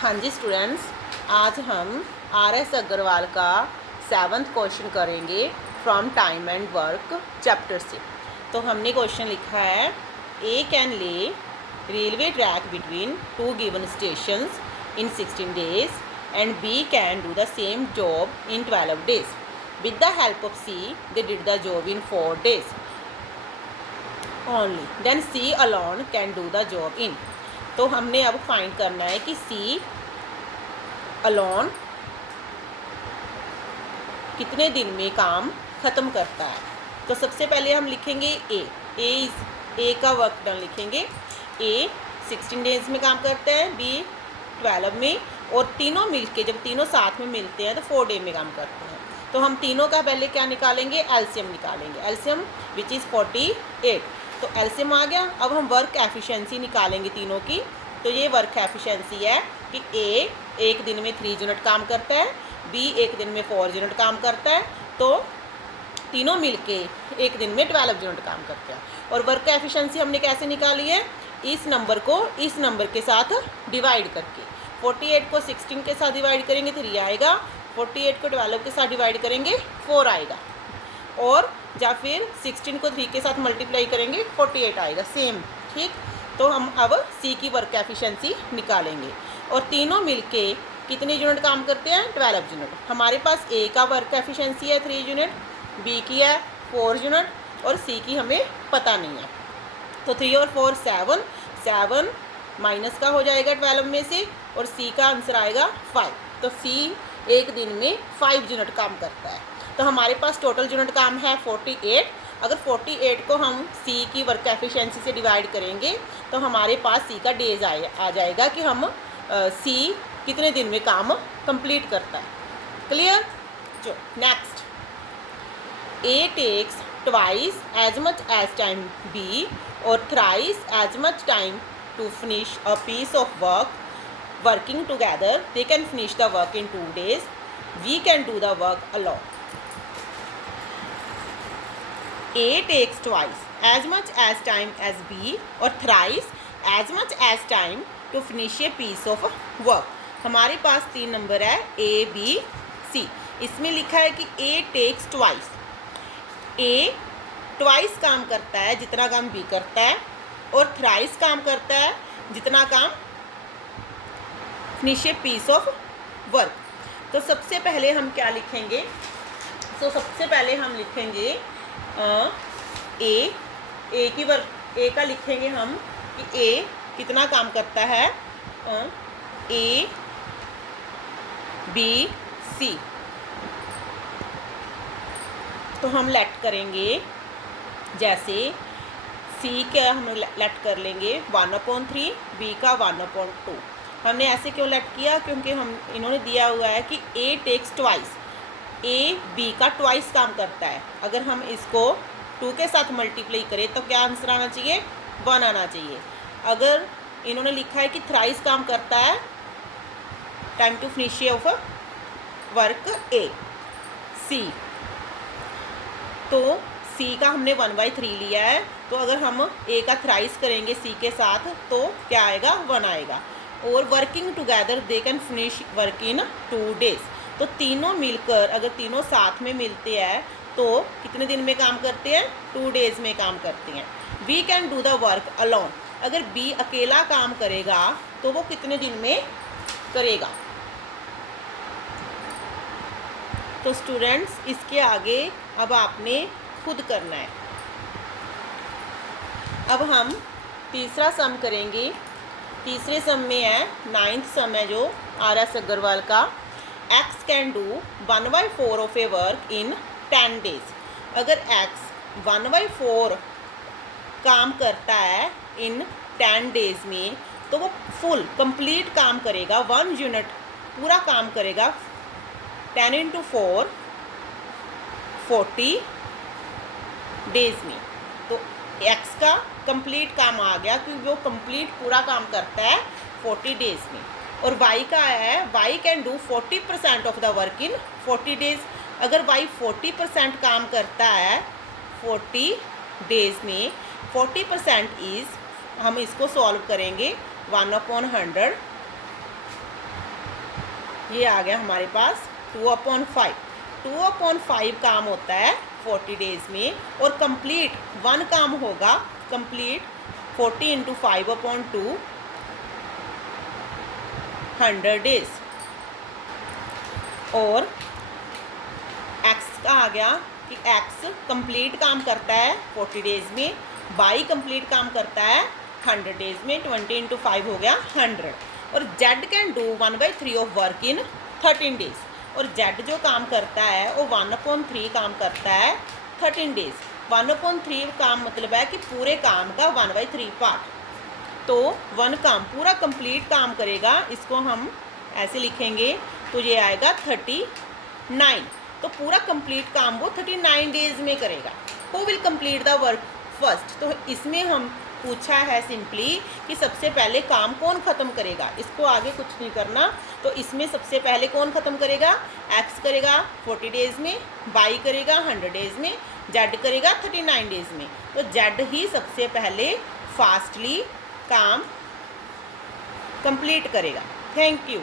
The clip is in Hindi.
हाँ जी स्टूडेंट्स, आज हम आर.एस. अग्रवाल का 7th क्वेश्चन करेंगे from time and work chapter से। तो हमने क्वेश्चन लिखा है, A can lay railway track between 2 given stations in 16 days and B can do the same job in 12 days. With the help of C they did the job in 4 days only. Then C alone can do the job in. तो हमने अब फाइंड करना है कि C alone कितने दिन में काम ख़त्म करता है। तो सबसे पहले हम लिखेंगे ए का वर्क डन लिखेंगे। ए 16 days में काम करता है, बी 12 में, और तीनों मिलके जब तीनों साथ में मिलते हैं तो 4 day में काम करते हैं। तो हम तीनों का पहले क्या निकालेंगे, एलसीएम निकालेंगे। LCM which is 48। तो एलसीएम आ गया। अब हम वर्क एफिशिएंसी निकालेंगे तीनों की। तो ये वर्क एफिशिएंसी है कि ए एक दिन में 3 यूनिट काम करता है, बी एक दिन में 4 यूनिट काम करता है, तो तीनों मिलके एक दिन में 12 यूनिट काम करते हैं। और वर्क एफिशिएंसी हमने कैसे निकाली है, इस नंबर को इस नंबर के साथ डिवाइड करके। 48 को 16 के साथ डिवाइड करेंगे 3 आएगा, 48 को 12 के साथ डिवाइड करेंगे 4 आएगा, और या फिर 16 को 3 के साथ मल्टीप्लाई करेंगे 48 आएगा, सेम। ठीक, तो हम अब सी की वर्क एफिशिएंसी निकालेंगे। और तीनों मिलके कितने यूनिट काम करते हैं, 12 यूनिट। हमारे पास ए का वर्क एफिशिएंसी है 3 यूनिट, बी की है 4 यूनिट, और सी की हमें पता नहीं है। तो 3 और 4 7 माइनस का हो जाएगा 12 में से, और सी का आंसर आएगा 5। तो सी एक दिन में 5 यूनिट काम करता है। तो हमारे पास टोटल यूनिट काम है 48। अगर 48 को हम सी की वर्क एफिशिएंसी से डिवाइड करेंगे तो हमारे पास सी का डेज आ जाएगा कि हम सी कितने दिन में काम कंप्लीट करता है। क्लियर? जो next, A takes twice as much as time B और thrice as much time to finish a piece of work. Working together, they can finish the work in 2 days. We can do the work alone. A takes twice as much as time as B or thrice as much as time to finish a piece of work. हमारे पास 3 नंबर है A, B, C. इसमें लिखा है कि A takes twice. A twice काम करता है जितना काम B करता है, और thrice काम करता है जितना काम finish a piece of work. तो सबसे पहले हम क्या लिखेंगे, तो सबसे पहले हम लिखेंगे ए की वर्क, ए का लिखेंगे हम कि ए कितना काम करता है, ए बी सी. तो हम लेट करेंगे, जैसे सी का हम लेट कर लेंगे 1/3, बी का 1/2. हमने ऐसे क्यों लेट किया, क्योंकि हम इन्होंने दिया हुआ है कि ए टेक्स ट्वाइस, ए बी का ट्वाइस काम करता है। अगर हम इसको 2 के साथ मल्टीप्लाई करें तो क्या आंसर आना चाहिए, 1 आना चाहिए। अगर इन्होंने लिखा है कि थ्राइस काम करता है time to finish of work A C, तो सी का हमने 1/3 लिया है। तो अगर हम ए का थ्राइस करेंगे सी के साथ तो क्या आएगा, 1 आएगा। और working together they can finish work in 2 days. तो तीनों मिलकर अगर तीनों साथ में मिलते हैं तो कितने दिन में काम करते हैं, 2 days में काम करते हैं। We can do the work alone. अगर बी अकेला काम करेगा तो वो कितने दिन में करेगा। तो स्टूडेंट्स, इसके आगे अब आपने खुद करना है। अब हम तीसरा सम करेंगे। तीसरे सम में है 9th सम है जो आर.एस. अग्रवाल का, x can do 1/4 of A work in 10 days. अगर एक्स 1/4 काम करता है इन 10 days में तो वो फुल कंप्लीट काम करेगा, 1 यूनिट पूरा काम करेगा 10 × 4 40 days में। तो एक्स का कंप्लीट काम आ गया क्योंकि वो कंप्लीट पूरा काम करता है 40 days में। और वाई का आया है, Y can do 40% of the work in 40 days. अगर वाई 40% काम करता है 40 days में, 40% इज़, हम इसको सॉल्व करेंगे 1/100 ये आ गया हमारे पास 2/5। 2/5 काम होता है 40 डेज़ में, और कंप्लीट 1 काम होगा कंप्लीट 40 × 5/2 100 डेज़। और x का आ गया कि x कंप्लीट काम करता है 40 डेज़ में, y कंप्लीट काम करता है 100 डेज़ में। 20 × 5 हो गया 100। और z can do 1/3 of work in 13 days. और z जो काम करता है वो 1/3 काम करता है 13 डेज़। 1/3 काम मतलब है कि पूरे काम का 1/3 पार्ट। तो 1 काम पूरा कंप्लीट काम करेगा, इसको हम ऐसे लिखेंगे तो ये आएगा 39। तो पूरा कंप्लीट काम वो 39 डेज़ में करेगा। Who will complete the work first? तो इसमें हम पूछा है सिंपली कि सबसे पहले काम कौन ख़त्म करेगा, इसको आगे कुछ नहीं करना। तो इसमें सबसे पहले कौन ख़त्म करेगा? x करेगा 40 डेज़ में, y करेगा 100 डेज़ में, z करेगा 39 डेज़ में। तो z ही सबसे पहले फास्टली काम कंप्लीट करेगा। Thank you.